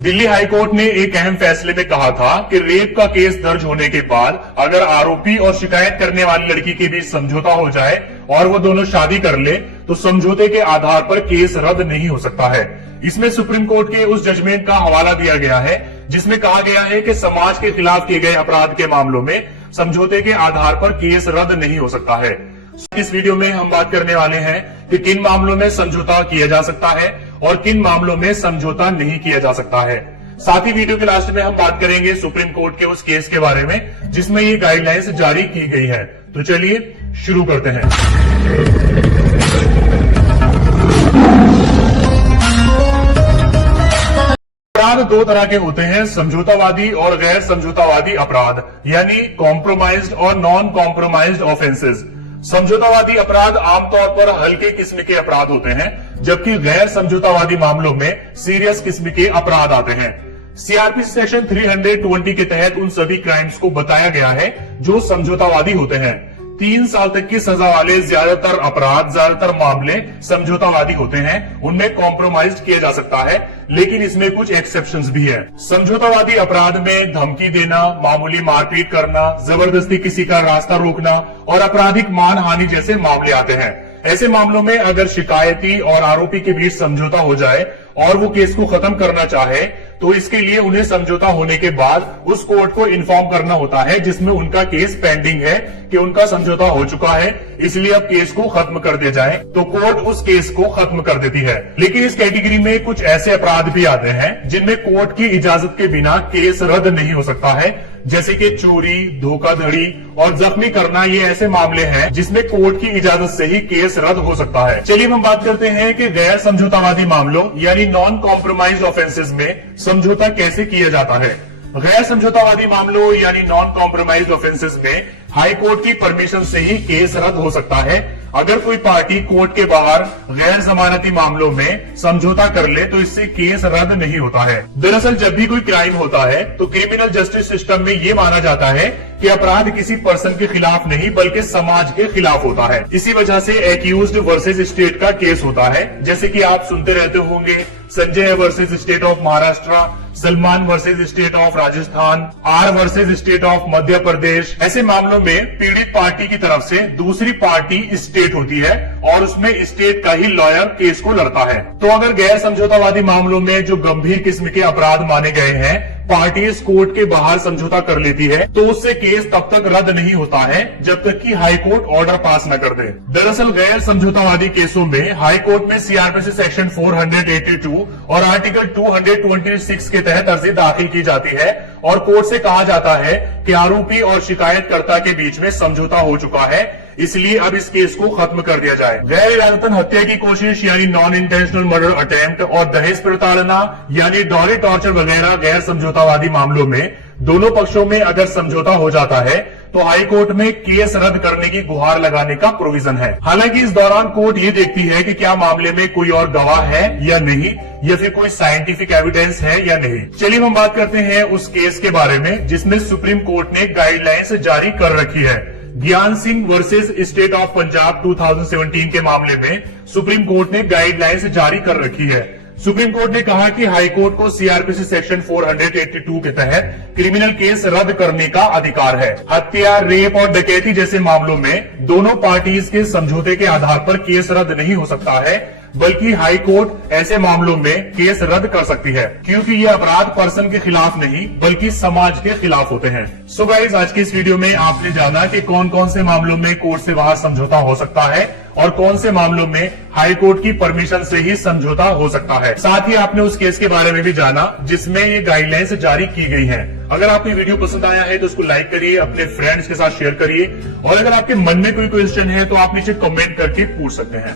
Delhi high court ने एक अहम फैसले में कहा था कि रेप का केस दर्ज होने के बाद अगर आरोपी और शिकायत करने वाली लड़की के बीच समझौता हो जाए और वो दोनों शादी कर ले तो समझौते के आधार पर केस रद्द नहीं हो सकता है। इसमें सुप्रीम कोर्ट के उस जजमेंट का हवाला दिया गया है जिसमें कहा गया है कि समाज के खिलाफ किए गए अपराध के मामलों में समझौते के आधार पर केस रद्द नहीं हो सकता है। इस वीडियो में हम बात करने वाले हैं कि किन मामलों में समझौता किया जा सकता है और किन मामलों में समझौता नहीं किया जा सकता है। साथ ही वीडियो के लास्ट में हम बात करेंगे सुप्रीम कोर्ट के उस केस के बारे में जिसमें ये गाइडलाइंस जारी की गई है। तो चलिए शुरू करते हैं। अपराध दो तरह के होते हैं, समझौतावादी और गैर समझौतावादी अपराध, यानी कॉम्प्रोमाइज्ड और नॉन कॉम्प्रोमाइज्ड ऑफेंसेस। समझौतावादी अपराध आमतौर पर हल्के किस्म के अपराध होते हैं, जबकि गैर समझौतावादी मामलों में सीरियस किस्म के अपराध आते हैं। सीआरपीसी सेक्शन 320 के तहत उन सभी क्राइम्स को बताया गया है जो समझौतावादी होते हैं। 3 साल तक की सजा वाले ज्यादातर अपराध, ज्यादातर मामले समझौतावादी होते हैं, उनमें कॉम्प्रोमाइज किया जा सकता है, लेकिन इसमें कुछ एक्सेप्शंस भी है। समझौतावादी अपराध में धमकी देना, मामूली मारपीट करना, जबरदस्ती किसी का रास्ता रोकना और आपराधिक मानहानि जैसे मामले आते हैं। ऐसे मामलों में अगर शिकायती और आरोपी के बीच समझौता हो जाए और वो केस को खत्म करना चाहे तो इसके लिए उन्हें समझौता होने के बाद उस कोर्ट को इन्फॉर्म करना होता है जिसमें उनका केस पेंडिंग है कि उनका समझौता हो चुका है, इसलिए अब केस को खत्म कर दिया जाए, तो कोर्ट उस केस को खत्म कर देती है। लेकिन इस कैटेगरी में कुछ ऐसे अपराध भी आते हैं जिनमें कोर्ट की इजाजत के बिना केस रद्द नहीं हो सकता है, जैसे कि चोरी, धोखाधड़ी और जख्मी करना। ये ऐसे मामले हैं जिसमें कोर्ट की इजाजत से ही केस रद्द हो सकता है। चलिए हम बात करते हैं कि गैर समझौतावादी मामलों यानी नॉन कॉम्प्रोमाइज्ड ऑफेंसेस में समझौता कैसे किया जाता है। गैर समझौतावादी मामलों यानी नॉन कॉम्प्रोमाइज्ड ऑफेंसेस में हाई कोर्ट की परमिशन से ही केस रद्द हो सकता है। अगर कोई पार्टी कोर्ट के बाहर गैर जमानती मामलों में समझौता कर ले तो इससे केस रद्द नहीं होता है। दरअसल जब भी कोई क्राइम होता है तो क्रिमिनल जस्टिस सिस्टम में ये माना जाता है कि अपराध किसी पर्सन के खिलाफ नहीं बल्कि समाज के खिलाफ होता है। इसी वजह से एक्यूज्ड वर्सेस स्टेट का केस होता है, जैसे कि आप सुनते रहते होंगे Sanjay versus state of Maharashtra, Salman versus state of Rajasthan, R versus state of Madhya Pradesh. ऐसे मामलों में पीड़ित पार्टी की तरफ से दूसरी पार्टी स्टेट होती है और उसमें स्टेट का ही लॉयर केस को लड़ता है। तो अगर गैर समझौतावादी मामलों में जो गंभीर किस्म के अपराध माने गए हैं पार्टीज कोर्ट के बाहर समझौता कर लेती है तो उससे केस तब तक रद्द नहीं होता है जब तक कि हाई कोर्ट ऑर्डर पास न कर दे। दरअसल गैर समझौतावादी केसों में हाई कोर्ट में सीआरपीसी सेक्शन 482 और आर्टिकल 226 के तहत अर्जी दाखिल की जाती है और कोर्ट से कहा जाता है कि आरोपी और शिकायतकर्ता के बीच में समझौता हो चुका है, इसलिए अब इस केस को खत्म कर दिया जाए। गैर इरादतन हत्या की कोशिश यानी नॉन इंटेंशनल मर्डर अटेम्प्ट और दहेज प्रताड़ना यानी डॉरी टॉर्चर वगैरह गैर समझौतावादी मामलों में दोनों पक्षों में अगर समझौता हो जाता है तो हाई कोर्ट में केस रद्द करने की गुहार लगाने का प्रोविजन है। हालांकि इस दौरान कोर्ट ये देखती है कि क्या मामले में कोई और गवाह है या नहीं, या फिर कोई साइंटिफिक एविडेंस है या नहीं। चलिए हम बात करते हैं उस केस के बारे में जिसमें सुप्रीम कोर्ट ने गाइडलाइंस जारी कर रखी है। ज्ञान Singh versus state of Punjab 2017 के मामले में सुप्रीम कोर्ट ने गाइडलाइंस जारी कर रखी है। सुप्रीम कोर्ट ने कहा कि हाई कोर्ट को सीआरपीसी सेक्शन 482 के तहत क्रिमिनल केस रद्द करने का अधिकार है। हत्या, रेप और डकैती जैसे मामलों में दोनों पार्टीज के समझौते के आधार पर केस रद्द नहीं हो सकता है, बल्कि हाई कोर्ट ऐसे मामलों में केस रद्द कर सकती है क्योंकि ये अपराध पर्सन के खिलाफ नहीं बल्कि समाज के खिलाफ होते हैं। सो गाइस, आज की इस वीडियो में आपने जाना कि कौन कौन से मामलों में कोर्ट से बाहर समझौता हो सकता है और कौन से मामलों में हाई कोर्ट की परमिशन से ही समझौता हो सकता है। साथ ही आपने उस केस के बारे में भी जाना जिसमें ये गाइडलाइंस जारी की गई है। अगर आपको वीडियो पसंद आया है तो उसको लाइक करिए, अपने फ्रेंड्स के साथ शेयर करिए और अगर आपके मन में कोई क्वेश्चन है तो आप नीचे कमेंट करके पूछ सकते हैं।